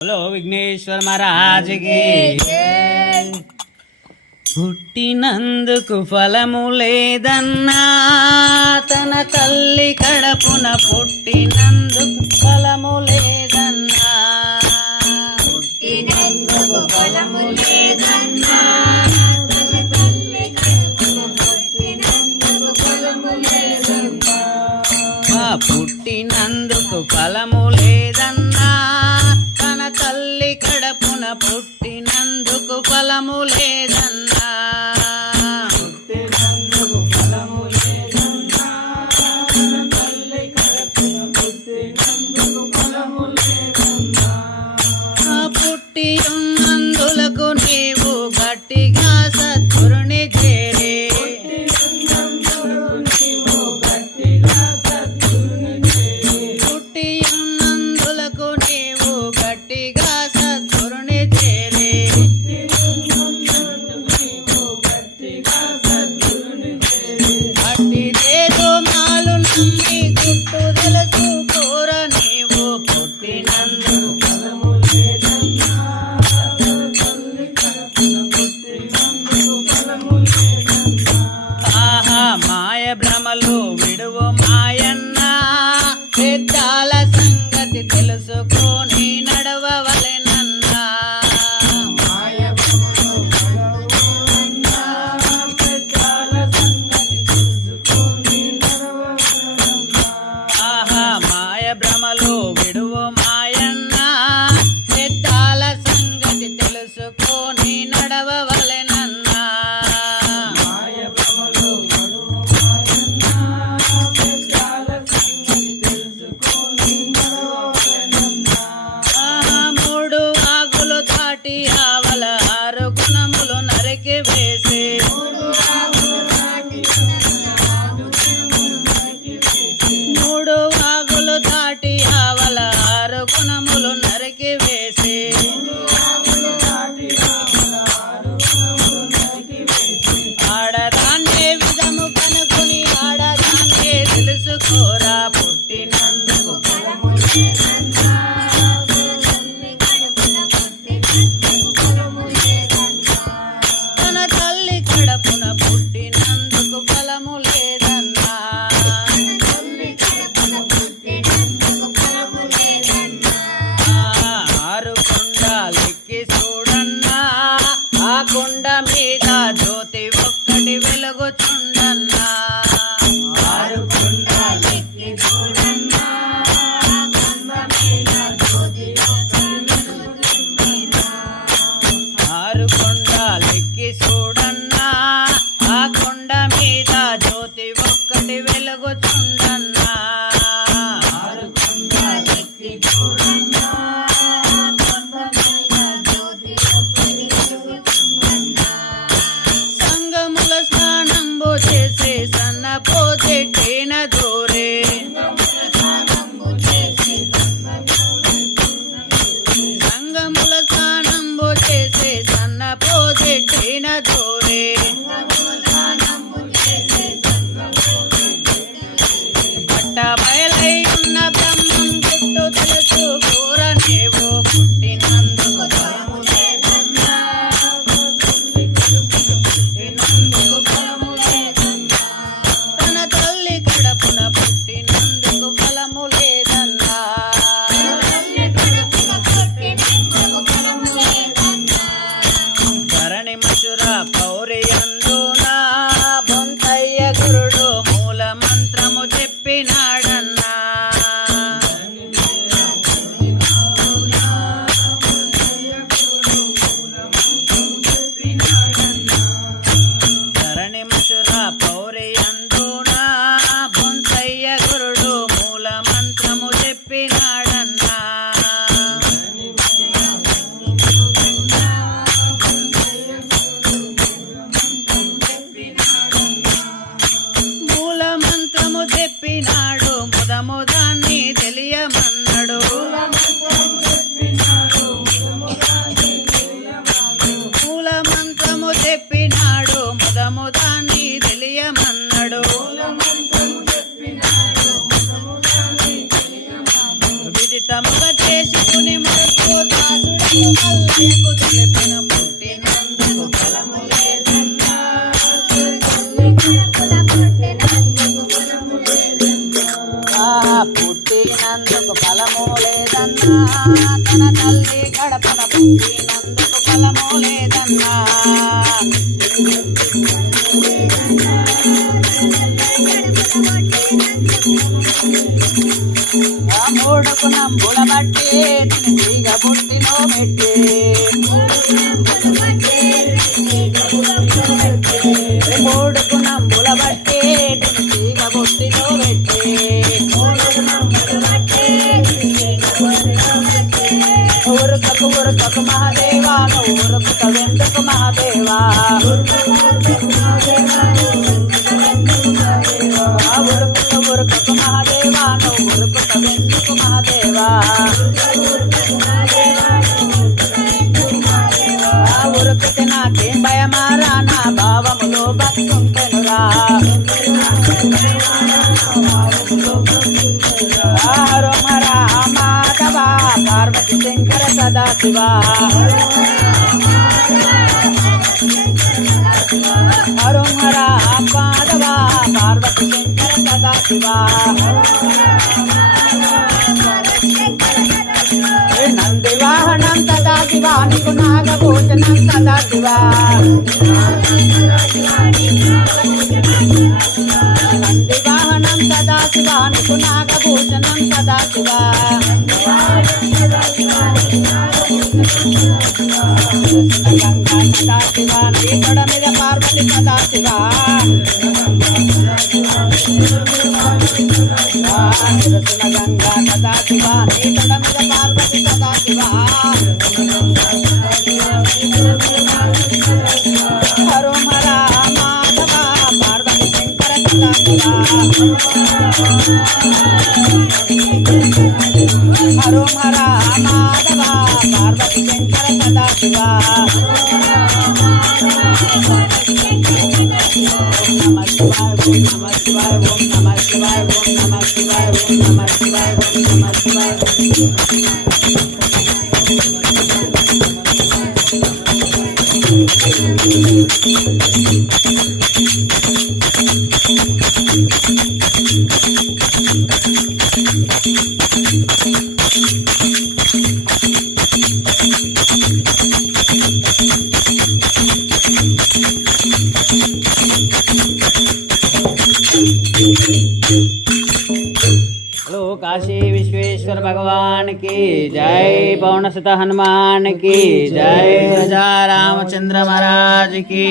Hello Vighneshwara మహారాజుకి పుట్టినందుకు ఫలము లేదన్నా తన తల్లి కడపున పుట్టినందుకు ఫలము లేదన్నా. పుట్టినందుకు ఫలము లేదన్నా పుట్టినందుకు ఫలము కడపున పుట్టినందుకు ఫలము లేదన్నా. పుట్టి ఉన్నందులకు నీవు నాటి ఆవల ఆరు గుణములు నరికి వేసి కొండ పుట్టినందుకు ఫలము లేదన్నా తన తల్లి గడపన పుట్టినందుకు ఫలము లేదన్నా ఆ మూడుకు నంబుల బట్టి ఊరుకుతే నాకేం భయమారా నా భావములో భక్తుంటెనురా హర హర మాధవ పార్వతి శంకర శివ నంది వాహనం సదా శివ నీకు నాగభూషణం సదా శివ పార్వతి సదా శివ గంగా సదా శివా నీ తొడ మీద పార్వతి సదా శివా హరు మరా మాధవ పార్వతి శంకర సదా శివా హరు హర हेलो, काशी विश्वेश्वर भगवान की जय, पवन सुत हनुमान की जय, राजा रामचंद्र महाराज की